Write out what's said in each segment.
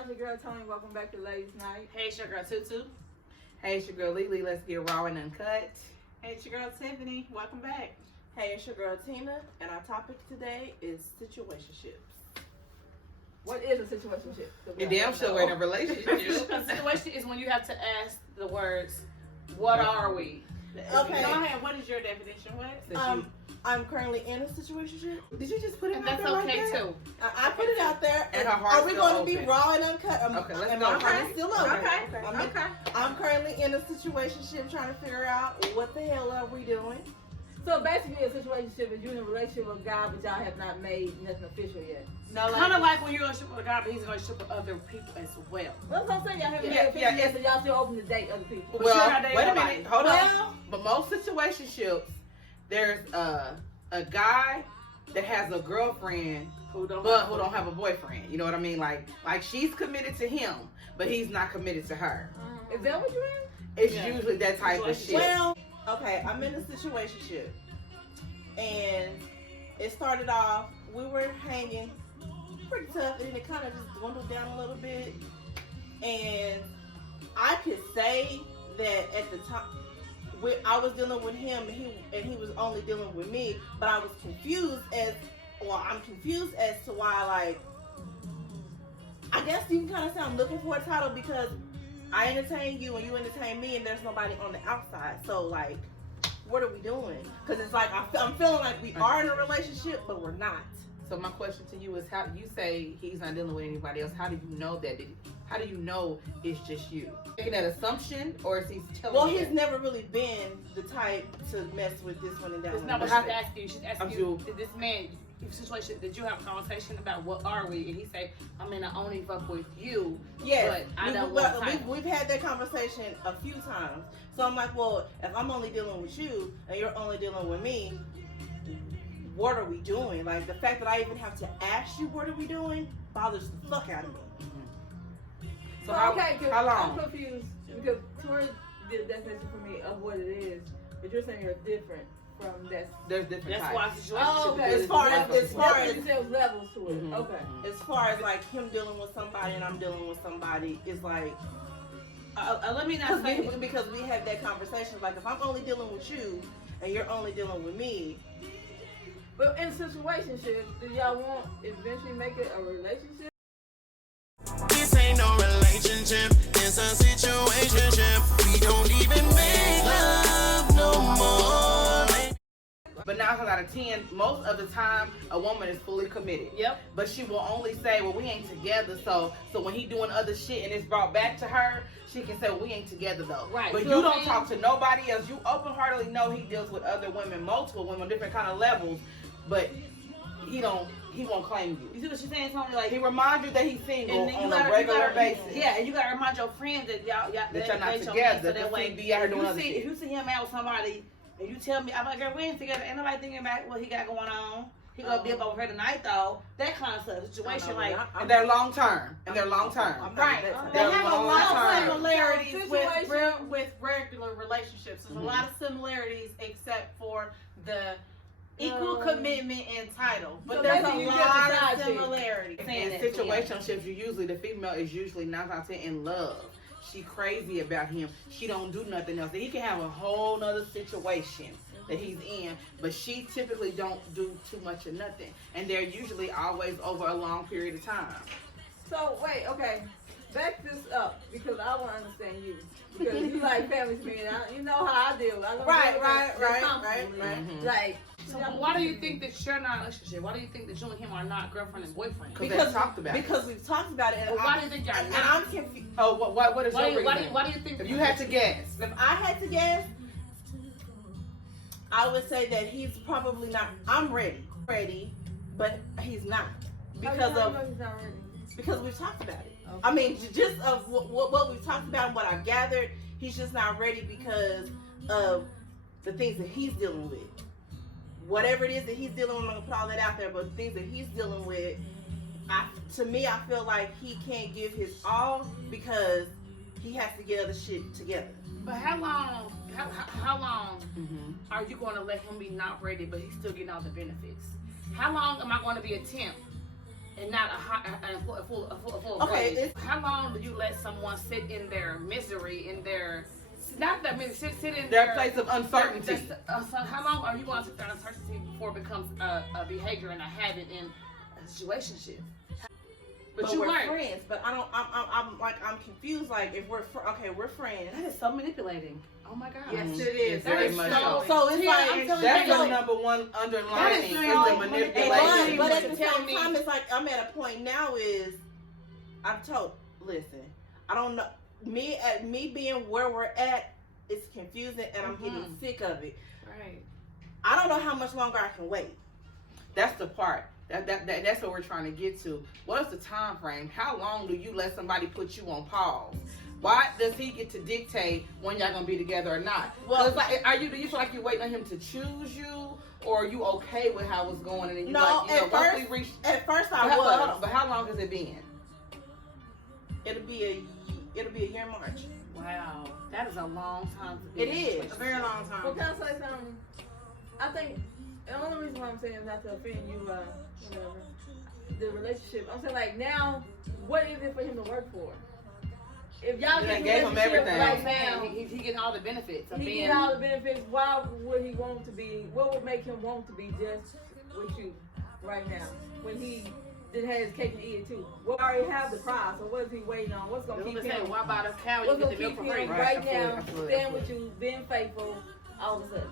y'all. It's your girl Tony. Welcome back to Ladies Night. Hey, it's your girl Tutu. Hey, it's your girl Lily. Let's get raw and uncut. Hey, it's your girl Tiffany. Welcome back. Hey, it's your girl Tina, and our topic today is situationships. What is a situationship? You damn sure in a relationship. A situation is when you have to ask the words, "What are we?" Okay. Go ahead. What is your definition? What? I'm currently in a situationship. Did you just put it And out that's there like okay that? too. I put it out there. And her heart's are we still going to be open. raw and uncut? Okay, let's and go. my heart is still open. Okay. I'm currently in a situationship trying to figure out what the hell are we doing. So basically, a situationship is you in a relationship with a guy, but y'all have not made nothing official yet. No, kind of like when you're in a relationship with a guy, but he's in a relationship with other people as well. That's what I'm saying. Y'all haven't Yeah, made official yeah, yet, so y'all still open to date other people. But Well, you're not dating wait a nobody. minute. Hold Well- on. But most situationships, there's a guy that has a girlfriend Who don't have a boyfriend. You know what I mean? Like she's committed to him, but he's not committed to her. Is that what you're in? It's Yeah. usually that type of shit. Well, okay, I'm in a situationship, and it started off, we were hanging pretty tough, and then it kind of just dwindled down a little bit. And I could say that at the time, I was dealing with him, and he was only dealing with me, but I was confused I'm confused as to why, like, I guess you can kind of say I'm looking for a title because I entertain you and you entertain me, and there's nobody on the outside. So, like, what are we doing? Because it's like I'm feeling like we are in a relationship, but we're not. So my question to you is, how you say he's not dealing with anybody else? How do you know that? How do you know it's just you? Making that assumption, or is he telling Well, you? he's never really been the type to mess with this one and that It's one. not what But she's how- asking you. She's asking I'm you, sure. did this man, situation, did you have a conversation about what are we? And he say, I mean, I only fuck with you, Yes, but I don't want we've had that conversation a few times. So I'm like, well, if I'm only dealing with you and you're only dealing with me, what are we doing? Like, the fact that I even have to ask you what are we doing bothers the fuck out of me. So, how, okay, cause how long? I'm confused because Tori did a definition for me of what it is, but you're saying you're different from that. There's different That's types. why situation. Oh, okay. As far as That's what you said was levels to it. Mhm. Okay. As far as like him dealing with somebody and I'm dealing with somebody, is like, let me not say because we had that conversation. Like, if I'm only dealing with you and you're only dealing with me, But in situationships, do y'all want eventually make it a relationship? This ain't no relationship, it's a situationship. We don't even make love no more. But 9 times out of 10, most of the time, a woman is fully committed. Yep. But she will only say, well, we ain't together. So when he doing other shit and it's brought back to her, she can say, well, we ain't together though. Right. But So you don't then- talk to nobody else. You open-heartedly know he deals with other women, multiple women, different kind of levels. But he won't claim you. You see what she's saying, Tony? Like, He reminds you that he's single and then on a regular basis. Yeah, and you gotta remind your friends that y'all That y'all not your together, man, so that 'cause way, he be out here doing if other shit. if you see him out with somebody and you tell me, I'm like, girl, we ain't together, ain't nobody thinking about what he got going on. He gonna be up over here tonight though. That kind of stuff, situation, like, And they're long term. And they're long term. I'm not right. that They type. have a long lot term. of similarities Situation. with regular relationships. There's Mhm. a lot of similarities except for the equal Um, commitment and title. But so there's a basically you just lot a side of chick. similarities. In situationships, the female is usually 9 times out of 10 in love. She crazy about him. She don't do nothing else. He can have a whole nother situation that he's in, but she typically don't do too much of nothing. And they're usually always over a long period of time. So wait, okay, back this up because I want to understand you because you like family to me, and you know how I deal. I don't Right, deal right, with right, comfortably. right. Mhm. Like, So why do you think that you're not in a relationship? Why do you think that you and him are not girlfriend and boyfriend? Because they talked about it. because we've talked about it. And Well, why do you think y'all and not? I'm confused. Oh, what is your reason? Why do you think? If you had to guess. If I had to guess, I would say that he's probably not. I'm ready, but he's not because because we've talked about it. Okay. I mean, just of what we've talked about and what I've gathered, he's just not ready because of the things that he's dealing with. Whatever it is that he's dealing with, I'm gonna put all that out there. But the things that he's dealing with, to me, I feel like he can't give his all because he has to get other shit together. But how long? How long Mm-hmm. are you going to let him be not ready, but he's still getting all the benefits? How long am I going to be a temp and not a full Okay, void. How long do you let someone sit in their misery, in their not that misery, sit in Their place of uncertainty. So how long are you going to sit there in uncertainty before it becomes a behavior and a habit in a situationship? But you we're weren't. friends. But I'm confused. Like if we're we're friends. That is so manipulating. Oh my God. Yes, it is. Very That is much so. So it's Yeah, like I'm telling That's you, the number one underlying is so the manipulation. But at the Tell same me. time, it's like I'm at a point now. Is I'm told. Listen, I don't know. Me being where we're at is confusing, and I'm getting sick of it. Right. I don't know how much longer I can wait. That's the part. That's what we're trying to get to. What is the time frame? How long do you let somebody put you on pause? Why does he get to dictate when y'all gonna be together or not? Well, it's like, do you feel like you're waiting on him to choose you, or are you okay with how it's going? And then you No, like, once we reach, at first but I hold was. on, but how long has it been? It'll be a year in March. Wow. That is a long time to be. It is. A very long time. Well, can I say something? I think the only reason why I'm saying is not to offend you, whatever, the relationship. I'm saying like now, what is it for him to work for? If y'all They get gave him everything. right now, He getting all the benefits of he being. get all the benefits. Why would he want to be? What would make him want to be just with you right now when he did have his cake and eat it too? We already have the prize, so what is he waiting on? What's gonna keep him? Why buy the cow? You What's get gonna the milk keep for free. him Right, right absolutely, now, absolutely, staying with you, being faithful, all of a sudden?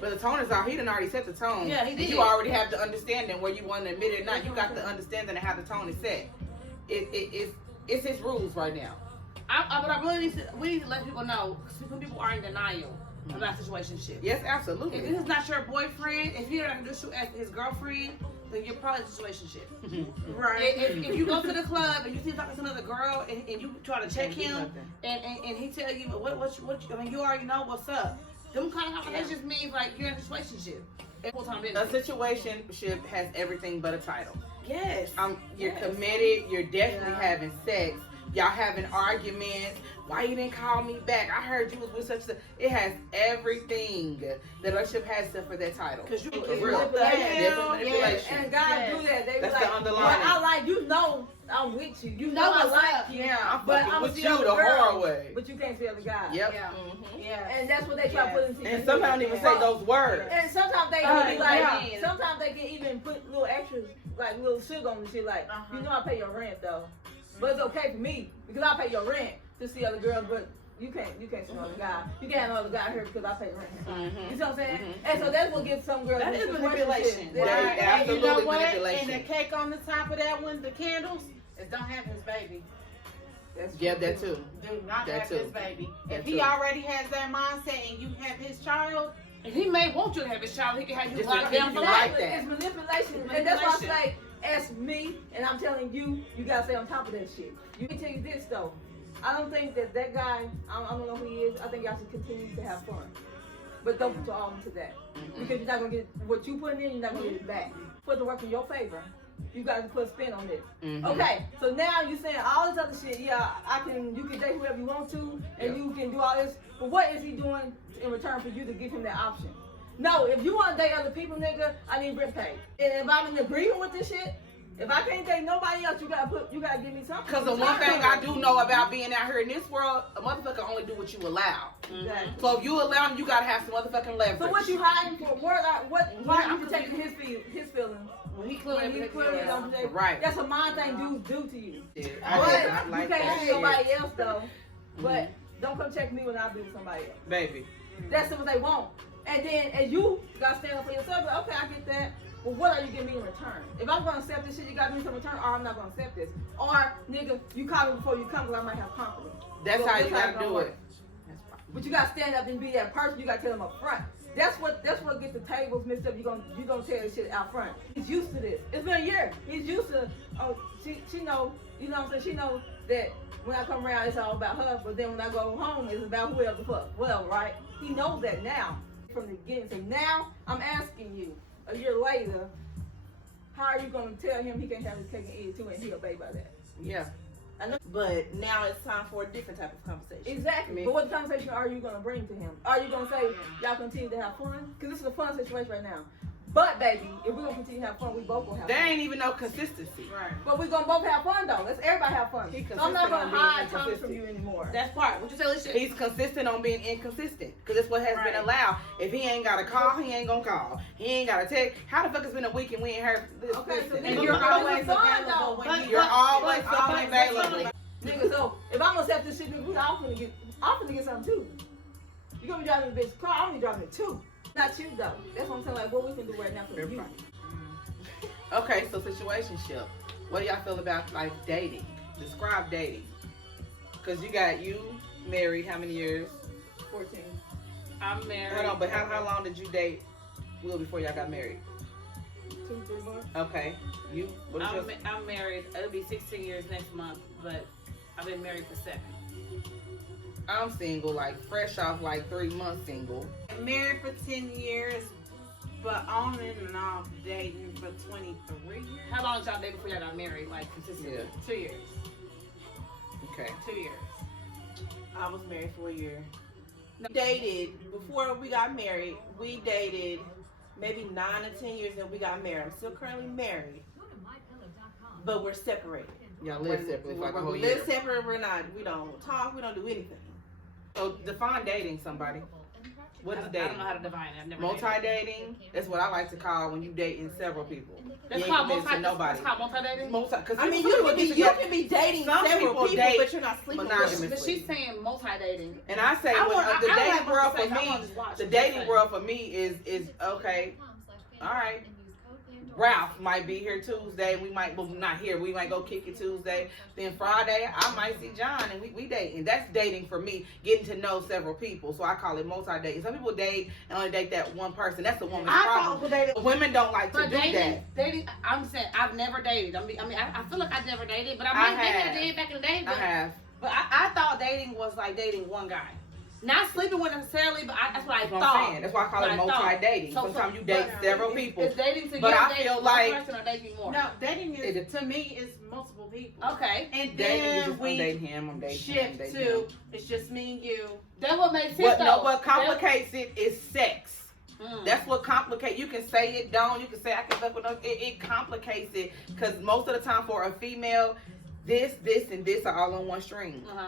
But the tone is out. He done already set the tone. Yeah, he And did. you already have the understanding, whether you want to admit it or not. You got the understanding of how the tone is set. It's his rules right now. But I really we need to let people know because people are in denial about situationship. Yes, If absolutely. this is not your boyfriend, if he don't introduce you as his girlfriend, then you're probably in a situationship. Right. If you go to the club and you see him talking to another girl and you try to check him and he tell you I mean you already know what's up. Them kind of conversations means like you're in a situationship. Full-time A business. situationship has everything but a title. Yes. You're Yes. committed. You're definitely Yeah. having sex. Y'all having arguments. Why you didn't call me back? I heard you was with such a. It has everything the relationship has except for that title. Because you For can real. manipulate That's him. manipulation. And guys do that. They be That's like, the underlying. well, I like you. Know I'm with you. You know I what's like up. you. I'm But fucking I'm with still you the the girl. hard way. But you can't see other guys. Yep. Yeah. Mhm. Yeah. And that's what they try to put into And some don't even say those words. And sometimes they Oh, be like, yeah. sometimes they can even put little extras, like little sugar on the shit. Like, you know I pay your rent though, but it's okay for me because I pay your rent to see other girls, but you can't see no other guy. You can't have no other guy here because I pay rent. Mhm. You see what I'm saying? Mhm. And so that's what gives some girls. That in is situationship. manipulation. They're That like, is And you know absolutely what? manipulation. And the cake on the top of that one, the candles, is don't have his baby. that's Yeah, true, that too. Do not That have too. his baby. That If he too. already has that mindset and you have his child, And he may want you to have his child. He can have you Just locked to down keep for you life. like that. It's manipulation. And that's why I say, ask me, and I'm telling you, you gotta stay on top of that shit. You can tell you this though. I don't think that guy, I don't know who he is, I think y'all should continue to have fun. But don't put your arm into that. Because you're not gonna get what you put in, you're not gonna get it back. Put the work in your favor. You gotta put a spin on this. Mhm. Okay, so now you're saying all this other shit, yeah, you can date whoever you want to, and you can do all this, but what is he doing in return for you to give him that option? No, if you want to date other people, nigga, I need rent paid. And if I'm in agreement with this shit, if I can't date nobody else, you gotta give me something. Because the one thing I do know about being out here in this world, a motherfucker only do what you allow. Exactly. So if you allow him, you gotta have some motherfucking leverage. So what you hiding for? Why you protecting his feelings? When he When he clearly don't protect. Right. That's a mind thing dudes do to you. Yeah, But I did not like you can't that see shit. nobody else though. But don't come check me when I be with somebody else. Baby. That's what they want. And then, and you gotta stand up for yourself. Like, okay, I get that. But what are you giving me in return? If I'm gonna accept this shit, you gotta give me some return, or I'm not gonna accept this. Or, nigga, you call me before you come, because I might have company. That's So how this you it's gotta gonna do work. it. But you gotta stand up and be that person. You gotta tell them up front. That's what gets the tables mixed up. You gonna tell this shit out front. He's used to this. It's been a year. He's used to. Oh, she know. You know what I'm saying? She knows that when I come around, it's all about her. But then when I go home, it's about whoever the fuck. Well, right? He knows that now from the beginning. So now I'm asking you, a year later, how are you gonna tell him he can't have his cake and eat it too, and he obey by that? Yeah. But now it's time for a different type of conversation. Exactly. Me. But what conversation are you going to bring to him? Are you going to say, y'all continue to have fun? Because this is a fun situation right now. But baby, if we're gonna continue to have fun, we both gonna have There fun. ain't even no consistency. Right. But we're gonna both have fun though. Let's everybody have fun. He So I'm not consistent gonna on being hide Thomas inconsistent. from you anymore. That's part. What you say, Alicia? He's consistent on being inconsistent because that's what has been Right. allowed. If he ain't got to call, he ain't gonna call. He ain't got to text. How the fuck it's been a week and we ain't heard this? Okay, so listen. then And you're But always it's fun, available though. when You're you always but fucking always available. Nigga, so if I'm gonna set this shit, nigga, we all finna get something too. You gonna be driving a bitch car, I'm gonna be driving it too. Not you though. That's what I'm saying. Like what we can do right now for you. Everybody. Okay, so situationship. What do y'all feel about like dating? Describe dating. Cause you married how many years? 14. I'm married. Hold on, but how long did you date Will before y'all got married? 2-3 months. Okay, you. What is yours? I'm married. It'll be 16 years next month, but I've been married for 7. I'm single, like fresh off like 3 months single. married for 10 years, but on and off dating for 23 years. How long did y'all date before y'all got married? Like consistently? Yeah. 2 years. Okay. 2 years. I was married for a year. Dated before we got married. We dated maybe 9 or 10 years, and we got married. I'm still currently married, but we're separated. Y'all live separately for like a whole we year. live separate. We're not. We don't talk. We don't do anything. So define dating somebody. What is I dating? don't know how to define it. I've never Multi-dating. That's what I like to call when you dating several people. That's You ain't called committed to nobody. That's called multi-dating? Cause I mean, some you people can be get you together- can be dating Some several people people, date but you're not sleeping with monogamous. them. But she's saying multi-dating. And I say I when, want- the I dating have much world to say, for so I me, wanna just watch the what dating they say. world for me is okay. All right. Ralph might be here Tuesday. We might, well, not here. We might go kick it Tuesday. Then Friday, I might see John, and we dating. That's dating for me, getting to know several people. So I call it multi-dating. Some people date and only date that one person. That's a woman's problem. Women don't like to But do that. dating, I'm saying I've never dated. I feel like I've never dated, but I maybe have. I did back in the day. I But, have. but I thought dating was like dating one guy. Not sleeping with necessarily, but that's what I That's what thought. I'm saying. That's why I call it What I thought. multi-dating. So- Sometimes you date but, several Is people. dating to But you I dating feel one like- person or dating more? No, dating is It- to me is multiple people. Okay. And Dating is then just I'm we dating him. I'm dating him. I'm shift dating to him. it's just me and you. That what makes sense What, though. no, what complicates it is sex. Mm. That's what complicates. You can say it don't. You can say I can fuck with them. It complicates it because most of the time for a female, this, and this are all on one string. Uh-huh.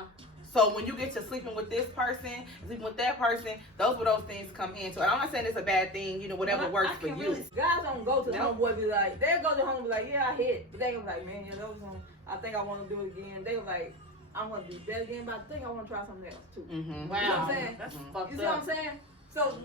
So when you get to sleeping with this person, sleeping with that person, those things come in. So I'm not saying it's a bad thing. You know, whatever But works I for can you. really- guys don't go to the No. homeboy and be like, they'll go to the homeboy and be like, yeah, I hit. But they ain't like, man, yeah, that was on. I think I want to do it again. They were like, I want to do better again, but I think I want to try something else too. Mm-hmm. Wow. You know what I'm saying? That's Mhm. fucked You see what I'm up. saying? So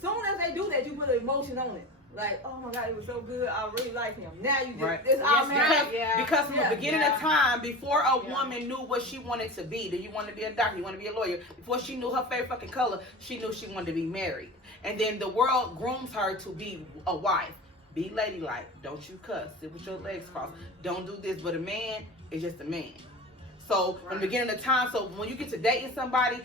soon as they do that, you put an emotion on it. Like, oh my God, it was so good. I really like him. Now you just, Right. it's Yes, automatic. Because from Yeah. the beginning Yeah. of time, before a Yeah. woman knew what she wanted to be, do you want to be a doctor? You want to be a lawyer? Before she knew her favorite fucking color, she knew she wanted to be married. And then the world grooms her to be a wife. Be ladylike. Don't you cuss. Sit with your legs crossed. Don't do this. But a man is just a man. So from the beginning of time, so when you get to dating somebody,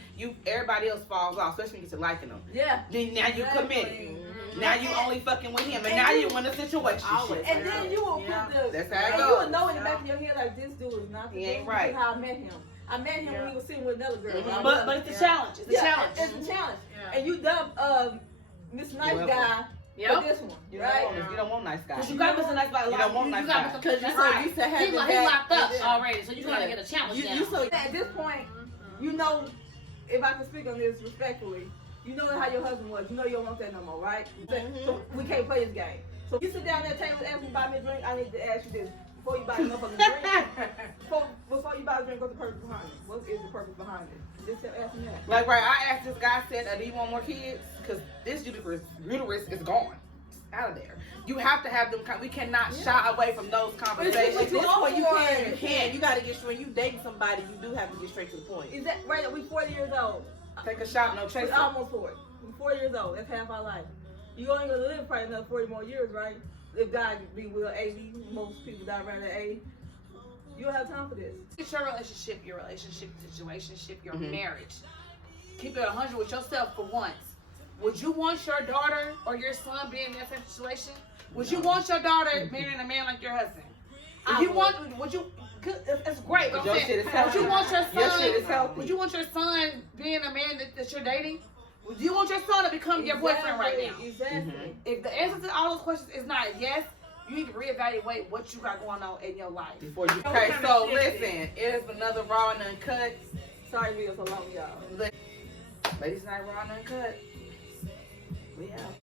everybody else falls off, especially when you get to liking them. Yeah. Then now you Exactly. committed. Now you only fucking with him, and now you in a situation. Always. And then you will Yeah. put the, That's how it and you goes. will know in the back of your head like this dude is not the He dude ain't right. because how I met him. I met him when he was sitting with another girl. Mhm. I But was- it's a Yeah. challenge. It's a challenge. It's a challenge. Yeah. And you dubbed Mr. Nice Welcome. Guy Yep. for this one, You right? don't want nice guys. Cause you got Mr. Nice Guy. You don't want nice guys. Because you so used to having He that. locked up and then- already, so you gotta Yeah. get a challenge You, now. you so At this point, you know, if I can speak on this respectfully, you know how your husband was. You know you don't want that no more, right? So we can't play this game. So you sit down at the table and ask me to buy me a drink, I need to ask you this. Before you buy a motherfucking drink, before you buy a drink, what's the purpose behind it? What is the purpose behind it? Just ask me that. Like, right, I asked this guy, I said, do you want more kids? Because this uterus is gone. It's out of there. You have to have them, we cannot shy away from those But conversations. it's This point you over. can. You can. You gotta get when you dating somebody, you do have to get straight to the point. Is that right? We 40 years old. Take a shot, no We chaser. almost 40. We're 40 years old. That's half our life. You only gonna live probably another 40 more years, right? If God be will 80, most people die around that age. You don't have time for this. It's your relationship, situationship, your Mhm. marriage. Keep it 100 with yourself for once. Would you want your daughter or your son being in that same situation? Would you want your daughter marrying a man like your husband? If you want, would you? It's great. But Your I'm shit saying, is would healthy. you want your son? Your shit is healthy. Would you want your son being a man that you're dating? Do you want your son to become your boyfriend right now? Exactly. If the answer to all those questions is not yes, you need to reevaluate what you got going on in your life. Before you. Okay, so listen, it is another Raw and Uncut. Sorry, we was alone, y'all. Ladies Night Raw and Uncut. We out.